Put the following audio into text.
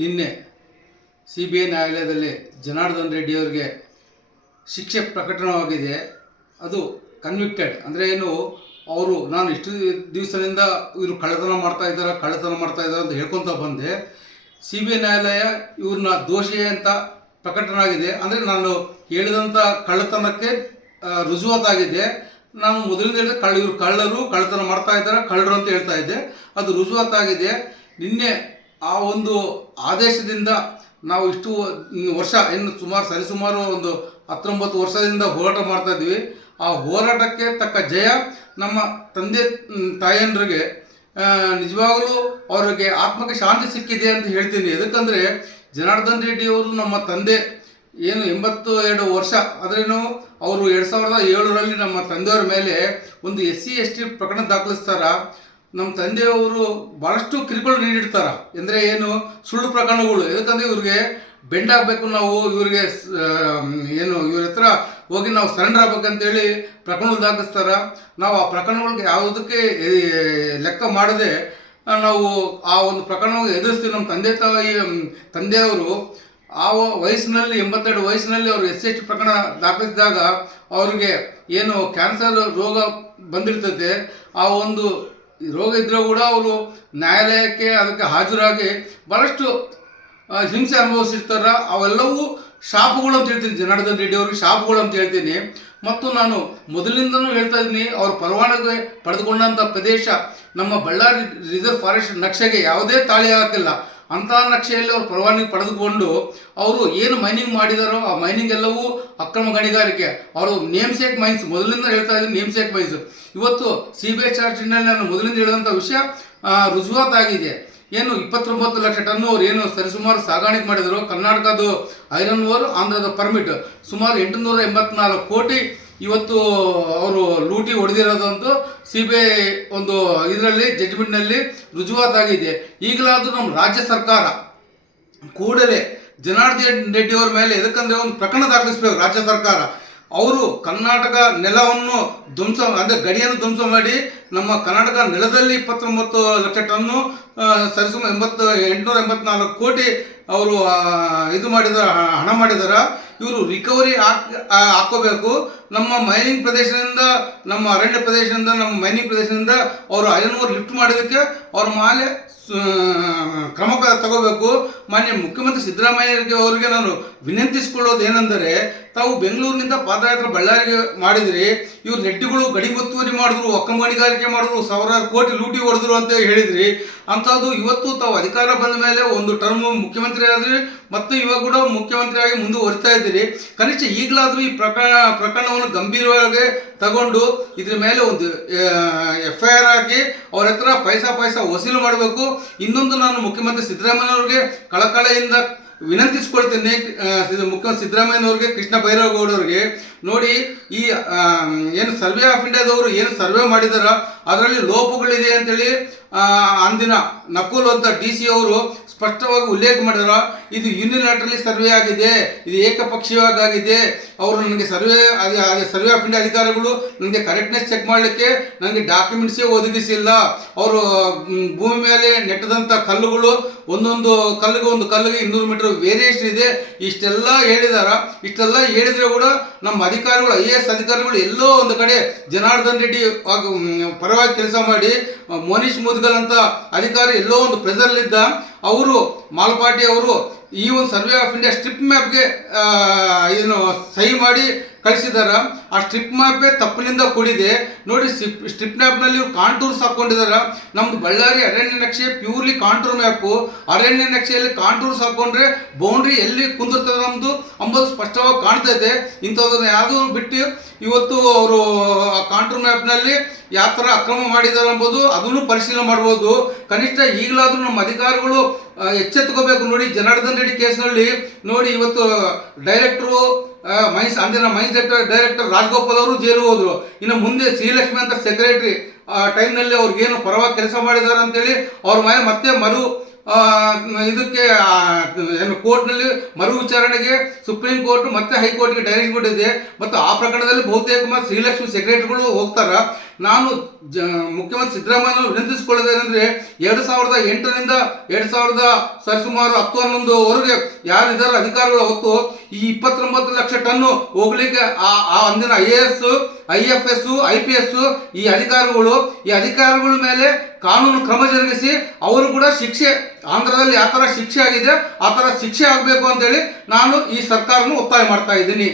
ನಿನ್ನೆ C B I ನ್ಯಾಯಾಲಯದಲ್ಲಿ ಜನಾರ್ದನ್ ರೆಡ್ಡಿಯವರಿಗೆ ಶಿಕ್ಷೆ ಪ್ರಕಟಣವಾಗಿದೆ ಅದು ಕನ್ವಿಕ್ಟೆಡ್ ಅಂದರೆ ಏನು, ಅವರು ನಾನು ಇಷ್ಟು ದಿವಸದಿಂದ ಇವರು ಕಳ್ಳತನ ಮಾಡ್ತಾ ಇದ್ದಾರೆ, ಕಳ್ಳತನ ಮಾಡ್ತಾ ಇದ್ದಾರೆ ಅಂತ ಹೇಳ್ಕೊತ ಬಂದೆ. ಸಿ ಬಿ ಐ ನ್ಯಾಯಾಲಯ ಇವ್ರನ್ನ ದೋಷಿ ಅಂತ ಪ್ರಕಟಣಾಗಿದೆ ಅಂದರೆ ನಾನು ಹೇಳಿದಂಥ ಕಳ್ಳತನಕ್ಕೆ ರುಜುವಾತಾಗಿದೆ. ನಾನು ಮೊದಲಿಂದ ಹೇಳಿದ, ಕಳ್ಳ ಇವರು ಕಳ್ಳರು, ಕಳ್ಳತನ ಮಾಡ್ತಾ ಇದ್ದಾರೆ, ಕಳ್ಳರು ಅಂತ ಹೇಳ್ತಾ ಇದ್ದೆ. ಅದು ರುಜುವಾತಾಗಿದೆ. ನಿನ್ನೆ ಆ ಒಂದು ಆದೇಶದಿಂದ ನಾವು ಇಷ್ಟು ವರ್ಷ, ಇನ್ನು ಸುಮಾರು ಸರಿಸುಮಾರು ಒಂದು ಹತ್ತೊಂಬತ್ತು ವರ್ಷದಿಂದ ಹೋರಾಟ ಮಾಡ್ತಾ ಇದ್ದೀವಿ. ಆ ಹೋರಾಟಕ್ಕೆ ತಕ್ಕ ಜಯ ನಮ್ಮ ತಂದೆ ತಾಯಂದ್ರಿಗೆ ನಿಜವಾಗಲೂ ಅವರಿಗೆ ಆತ್ಮಕ್ಕೆ ಶಾಂತಿ ಸಿಕ್ಕಿದೆ ಅಂತ ಹೇಳ್ತೀನಿ. ಯಾಕಂದರೆ ಜನಾರ್ದನ್ ರೆಡ್ಡಿ ಅವರು ನಮ್ಮ ತಂದೆ, ಏನು ಎಂಬತ್ತು ಎರಡು ವರ್ಷ ಅದರೇನು ಅವರು ಎರಡು ಸಾವಿರದ ಏಳರಲ್ಲಿ ನಮ್ಮ ತಂದೆಯವರ ಮೇಲೆ ಒಂದು ಎಸ್ ಸಿ ಎಸ್ ಟಿ ಪ್ರಕರಣ ದಾಖಲಿಸ್ತಾರ? ನಮ್ಮ ತಂದೆಯವರು ಭಾಳಷ್ಟು ಕಿರುಕುಳ ನೀಡಿರ್ತಾರ. ಅಂದರೆ ಏನು? ಸುಳ್ಳು ಪ್ರಕರಣಗಳು. ಯಾಕಂದರೆ ಇವ್ರಿಗೆ ಬೆಂಡಾಗಬೇಕು ನಾವು, ಇವರಿಗೆ ಏನು, ಇವ್ರ ಹತ್ರ ಹೋಗಿ ನಾವು ಸರೆಂಡರ್ ಆಗ್ಬೇಕಂತೇಳಿ ಪ್ರಕರಣ ದಾಖಲಿಸ್ತಾರ. ನಾವು ಆ ಪ್ರಕರಣಗಳಿಗೆ ಯಾವುದಕ್ಕೆ ಲೆಕ್ಕ ಮಾಡದೆ ನಾವು ಆ ಒಂದು ಪ್ರಕರಣವನ್ನು ಎದುರಿಸ್ತೀವಿ. ನಮ್ಮ ತಂದೆ ತಾಯಿ ತಂದೆಯವರು ಆ ವಯಸ್ಸಿನಲ್ಲಿ, ಎಂಬತ್ತೆರಡು ವಯಸ್ಸಿನಲ್ಲಿ ಅವರು ಎಸ್ ಎಚ್ ಪ್ರಕರಣ ದಾಖಲಿಸಿದಾಗ ಅವರಿಗೆ ಏನು ಕ್ಯಾನ್ಸರ್ ರೋಗ ಬಂದಿರ್ತದೆ. ಆ ಒಂದು ರೋಗ ಇದ್ದರೂ ಕೂಡ ಅವರು ನ್ಯಾಯಾಲಯಕ್ಕೆ ಅದಕ್ಕೆ ಹಾಜರಾಗಿ ಭಾಳಷ್ಟು ಹಿಂಸೆ ಅನುಭವಿಸಿರ್ತಾರ. ಅವೆಲ್ಲವೂ ಶಾಪಗಳು ಅಂತ ಹೇಳ್ತೀನಿ. ಜನಾರ್ದನ್ ರೆಡ್ಡಿ ಅವ್ರಿಗೆ ಶಾಪಗಳು ಅಂತ ಹೇಳ್ತೀನಿ. ಮತ್ತು ನಾನು ಮೊದಲಿಂದನೂ ಹೇಳ್ತಾ ಇದ್ದೀನಿ, ಅವ್ರ ಪರವಾನಗಿ ಪಡೆದುಕೊಂಡಂಥ ಪ್ರದೇಶ ನಮ್ಮ ಬಳ್ಳಾರಿ ರಿಸರ್ವ್ ಫಾರೆಸ್ಟ್ ನಕ್ಷೆಗೆ ಯಾವುದೇ ತಾಳಿ ಹಾಕಿಲ್ಲ. ಅಂತಹ ನಕ್ಷೆಯಲ್ಲಿ ಅವರು ಪರವಾನಗಿ ಪಡೆದುಕೊಂಡು ಅವರು ಏನು ಮೈನಿಂಗ್ ಮಾಡಿದಾರೋ ಆ ಮೈನಿಂಗ್ ಎಲ್ಲವೂ ಅಕ್ರಮ ಗಣಿಗಾರಿಕೆ. ಅವರು ನೇಮ್ ಸೇಕ್ ಮೈನ್ಸ್ ಮೊದಲಿಂದ ಹೇಳ್ತಾ ಇದ್ದೀನಿ ನೇಮ್ ಸೇಕ್ ಮೈನ್ಸ್ ಇವತ್ತು ಸಿ ಬಿ ಐ ಚಾರ್ಜಿನಲ್ಲಿ ನಾನು ಮೊದಲಿಂದ ಹೇಳಿದಂಥ ವಿಷಯ ರುಜುವಾತಾಗಿದೆ ಏನು ಇಪ್ಪತ್ತೊಂಬತ್ತು ಲಕ್ಷ ಟನ್ನು ಅವ್ರು ಏನು ಸರಿಸುಮಾರು ಸಾಗಾಣಿಕೆ ಮಾಡಿದರು ಕರ್ನಾಟಕದ ಐರನ್ ಓರ್ ಆಂಧ್ರದ ಪರ್ಮಿಟ್ ಸುಮಾರು ಎಂಟುನೂರ ಎಂಬತ್ನಾಲ್ಕು ಕೋಟಿ ಇವತ್ತು ಅವರು ಲೂಟಿ ಹೊಡೆದಿರೋದಂತೂ ಸಿ ಬಿ ಐ ಒಂದು ಇದರಲ್ಲಿ ಜಡ್ಜ್ಮೆಂಟ್ನಲ್ಲಿ ರುಜುವಾತಾಗಿದೆ. ಈಗಲಾದರೂ ನಮ್ಮ ರಾಜ್ಯ ಸರ್ಕಾರ ಕೂಡಲೇ ಜನಾರ್ದನ್ ರೆಡ್ಡಿ ಅವರ ಮೇಲೆ ಎದಕ್ಕಂದ್ರೆ ಒಂದು ಪ್ರಕರಣ ದಾಖಲಿಸಬೇಕು ರಾಜ್ಯ ಸರ್ಕಾರ. ಅವರು ಕರ್ನಾಟಕ ನೆಲವನ್ನು ಧ್ವಂಸ, ಅಂದರೆ ಗಡಿಯನ್ನು ಧ್ವಂಸ ಮಾಡಿ ನಮ್ಮ ಕರ್ನಾಟಕ ನೆಲದಲ್ಲಿ ಇಪ್ಪತ್ತೊಂಬತ್ತು ಲಕ್ಷ ಟನ್ನು ಸರಿಸುಮ ಎಂಬತ್ತು, ಎಂಟುನೂರ ಎಂಬತ್ನಾಲ್ಕು ಕೋಟಿ ಅವರು ಇದು ಮಾಡಿದ, ಹಣ ಮಾಡಿದಾರ. ಇವರು ರಿಕವರಿ ಹಾಕ್ ಹಾಕೋಬೇಕು ನಮ್ಮ ಮೈನಿಂಗ್ ಪ್ರದೇಶದಿಂದ, ನಮ್ಮ ಅರಣ್ಯ ಪ್ರದೇಶದಿಂದ, ನಮ್ಮ ಮೈನಿಂಗ್ ಪ್ರದೇಶದಿಂದ ಅವರು ಐರನ್ ಓರ್ ಲಿಫ್ಟ್ ಮಾಡೋದಕ್ಕೆ ಅವ್ರ ಮಾಲೆ ಕ್ರಮ ತಗೋಬೇಕು. ಮಾನ್ಯ ಮುಖ್ಯಮಂತ್ರಿ ಸಿದ್ದರಾಮಯ್ಯ ಅವರಿಗೆ ನಾನು ವಿನಂತಿಸಿಕೊಳ್ಳೋದು ಏನೆಂದರೆ, ತಾವು ಬೆಂಗಳೂರಿನಿಂದ ಪಾದಯಾತ್ರೆ ಬಳ್ಳಾರಿಗೆ ಮಾಡಿದ್ರಿ. ಇವ್ರು ನೆಟ್ಟಿಗಳು ಗಡಿ ಒತ್ತುವರಿ ಮಾಡಿದ್ರು ಅಕ್ರಮ ಗಣಿಗಾರಿಕೆ ಮಾಡಿದ್ರು, ಸಾವಿರಾರು ಕೋಟಿ ಲೂಟಿ ಹೊಡೆದ್ರು ಅಂತ ಹೇಳಿದ್ರಿ. ಅಂಥದ್ದು ಇವತ್ತು ತಾವು ಅಧಿಕಾರ ಬಂದ ಮೇಲೆ ಒಂದು ಟರ್ಮ್ ಮುಖ್ಯಮಂತ್ರಿ ಆದ್ರಿ, ಮತ್ತು ಇವಾಗ ಕೂಡ ಮುಖ್ಯಮಂತ್ರಿಯಾಗಿ ಮುಂದುವರಿತಾ ಇದ್ದೀರಿ. ಕನಿಷ್ಠ ಈಗಲಾದರೂ ಈ ಪ್ರಕರಣ, ಪ್ರಕರಣವನ್ನು ಗಂಭೀರವಾಗಿ ತಗೊಂಡು ಇದ್ರ ಮೇಲೆ ಒಂದು ಎಫ್ ಐ ಆರ್ ಹಾಕಿ ಅವ್ರ ಹತ್ರ ಪೈಸಾ ಪೈಸಾ ವಸೂಲು ಮಾಡಬೇಕು. ಇನ್ನೊಂದು ನಾನು ಮುಖ್ಯಮಂತ್ರಿ ಸಿದ್ದರಾಮಯ್ಯ ಅವ್ರಿಗೆ ಕಳಕಳೆಯಿಂದ ವಿನಂತಿಸ್ಕೊಳ್ತೇನೆ ಮುಖ್ಯ ಸಿದ್ದರಾಮಯ್ಯನವ್ರಿಗೆ, ಕೃಷ್ಣ ಬೈರೇಗೌಡವ್ರಿಗೆ. ನೋಡಿ, ಈ ಏನು ಸರ್ವೆ ಆಫ್ ಇಂಡಿಯಾದವರು ಏನು ಸರ್ವೆ ಮಾಡಿದಾರ, ಅದರಲ್ಲಿ ಲೋಪಗಳಿದೆ ಅಂತೇಳಿ ಅಂದಿನ ನಕುಲ್ ಅಂತ ಡಿ ಸಿ ಅವರು ಸ್ಪಷ್ಟವಾಗಿ ಉಲ್ಲೇಖ ಮಾಡಿದ್ರ, ಇದು ಯೂನಿಲಾಟ್ರಲಿ ಸರ್ವೆ ಆಗಿದೆ, ಇದು ಏಕಪಕ್ಷೀಯವಾಗಿ ಆಗಿದೆ ಅವರು ನನಗೆ ಸರ್ವೆ ಸರ್ವೆ ಆಫ್ ಇಂಡಿಯಾ ಅಧಿಕಾರಿಗಳು ನನಗೆ ಕರೆಕ್ಟ್ನೆಸ್ ಚೆಕ್ ಮಾಡಲಿಕ್ಕೆ ನನಗೆ ಡಾಕ್ಯುಮೆಂಟ್ಸೇ ಒದಗಿಸಿಲ್ಲ ಅವರು ಭೂಮಿ ಮೇಲೆ ನೆಟ್ಟದಂಥ ಕಲ್ಲುಗಳು, ಒಂದೊಂದು ಕಲ್ಲಿಗೆ ಒಂದು ಕಲ್ಲಿಗೆ ಇನ್ನೂರು ಮೀಟರ್ ವೇರಿಯೇಷನ್ ಇದೆ. ಇಷ್ಟೆಲ್ಲ ಹೇಳಿದಾರ. ಇಷ್ಟೆಲ್ಲ ಹೇಳಿದ್ರೆ ಕೂಡ ನಮ್ಮ ಅಧಿಕಾರಿಗಳು ಐ ಎ ಎಸ್ ಅಧಿಕಾರಿಗಳು ಎಲ್ಲೋ ಒಂದು ಕಡೆ ಜನಾರ್ದನ್ ರೆಡ್ಡಿ ಪರವಾಗಿ ಕೆಲಸ ಮಾಡಿ, ಮೋನೀಶ್ ಮುದ್ಗಲ್ ಅಂತ ಅಧಿಕಾರಿ ಎಲ್ಲೋ ಒಂದು ಪ್ರೆಸರ್ಲಿದ್ದ ಅವರು ಮಾಲ್ಪಾಟಿ ಅವರು ಈ ಒಂದು ಸರ್ವೆ ಆಫ್ ಇಂಡಿಯಾ ಸ್ಟ್ರಿಪ್ ಮ್ಯಾಪ್ಗೆ ಏನು ಸಹಿ ಮಾಡಿ ಕಳಿಸಿದಾರ. ಆ ಸ್ಟ್ರಿಪ್ ಮ್ಯಾಪೇ ತಪ್ಪಿನಿಂದ ಕೂಡಿದೆ. ನೋಡಿ, ಸ್ಟ್ರಿಪ್ ಮ್ಯಾಪ್ನಲ್ಲಿ ಇವ್ರು ಕಾಂಟೂರ್ಸ್ ಹಾಕೊಂಡಿದಾರ. ನಮ್ದು ಬಳ್ಳಾರಿ ಅರಣ್ಯ ನಕ್ಷೆ ಪ್ಯೂರ್ಲಿ ಕಾಂಟೂರ್ ಮ್ಯಾಪು ಅರಣ್ಯ ನಕ್ಷೆಯಲ್ಲಿ ಕಾಂಟೂರ್ಸ್ ಹಾಕೊಂಡ್ರೆ ಬೌಂಡ್ರಿ ಎಲ್ಲಿ ಕುಂದಿರ್ತದೆ ನಮ್ದು? ಅಂಬುದು ಸ್ಪಷ್ಟವಾಗಿ ಕಾಣ್ತೈತೆ ಇಂಥದನ್ನ ಯಾವುದೂ ಬಿಟ್ಟು ಇವತ್ತು ಅವರು ಕಾಂಟೂರ್ ಮ್ಯಾಪ್ನಲ್ಲಿ ಯಾವ ಥರ ಅಕ್ರಮ ಮಾಡಿದ್ದಾರೆ ಎಂಬುದು ಅದನ್ನು ಪರಿಶೀಲನೆ ಮಾಡ್ಬೋದು. ಕನಿಷ್ಠ ಈಗಲಾದರೂ ನಮ್ಮ ಅಧಿಕಾರಿಗಳು ಎಚ್ಚೆತ್ಕೋಬೇಕು ನೋಡಿ, ಜನಾರ್ದನ್ ರೆಡ್ಡಿ ಕೇಸ್ನಲ್ಲಿ ನೋಡಿ, ಇವತ್ತು ಡೈರೆಕ್ಟ್ರು ಮೈನ್ಸ್ ಅಂದಿನ ಮೈನ್ಸ್ ಡೈರೆಕ್ಟರ್ ಡೈರೆಕ್ಟರ್ ರಾಜಗೋಪಾಲ್ ಅವರು ಜೈಲು ಹೋದರು. ಇನ್ನು ಮುಂದೆ ಶ್ರೀಲಕ್ಷ್ಮಿ ಅಂತ ಸೆಕ್ರೆಟರಿ ಆ ಟೈಮ್ನಲ್ಲಿ ಅವ್ರಿಗೇನು ಪರವಾಗಿ ಕೆಲಸ ಮಾಡಿದ್ದಾರೆ ಅಂತೇಳಿ ಅವ್ರ ಮೇಲೆ ಮತ್ತೆ ಮರು ಇದಕ್ಕೆ ಏನು ಕೋರ್ಟ್ನಲ್ಲಿ ಮರು ವಿಚಾರಣೆಗೆ ಸುಪ್ರೀಂ ಕೋರ್ಟ್ ಮತ್ತೆ ಹೈಕೋರ್ಟ್ಗೆ ಡೈರೆಕ್ಟ್ ಕೊಟ್ಟಿದೆ ಮತ್ತು ಆ ಪ್ರಕರಣದಲ್ಲಿ ಬಹುತೇಕ ಶ್ರೀಲಕ್ಷ್ಮಿ ಸೆಕ್ರೆಟರಿಗಳು ಹೋಗ್ತಾರ. ನಾನು ಜ, ಮುಖ್ಯಮಂತ್ರಿ ಸಿದ್ದರಾಮಯ್ಯ ವಿನಂತಿಸಿಕೊಳ್ಳೋದೇನೆಂದರೆ ಎರಡು ಸಾವಿರದ ಎಂಟರಿಂದ ಎರಡು ಸಾವಿರದ ಸರಿಸುಮಾರು ಹತ್ತು ಹನ್ನೊಂದುವರೆಗೆ ಯಾರಿದ್ದಾರೆ ಅಧಿಕಾರಿಗಳು ಅವತ್ತು ಈ ಇಪ್ಪತ್ತೊಂಬತ್ತು ಲಕ್ಷ ಟನ್ನು ಹೋಗ್ಲಿಕ್ಕೆ ಆ ಆ ಅಂದಿನ I A S, I F S, I P S ಈ ಅಧಿಕಾರಿಗಳು, ಈ ಅಧಿಕಾರಿಗಳ ಮೇಲೆ ಕಾನೂನು ಕ್ರಮ ಜರುಗಿಸಿ ಅವರು ಕೂಡ ಶಿಕ್ಷೆ, ಆಂಧ್ರದಲ್ಲಿ ಯಾವ ಥರ ಶಿಕ್ಷೆ ಆಗಿದೆ, ಆ ಥರ ಶಿಕ್ಷೆ ಆಗಬೇಕು ಅಂತೇಳಿ ನಾನು ಈ ಸರ್ಕಾರವನ್ನು ಒತ್ತಾಯ ಮಾಡ್ತಾ ಇದ್ದೀನಿ.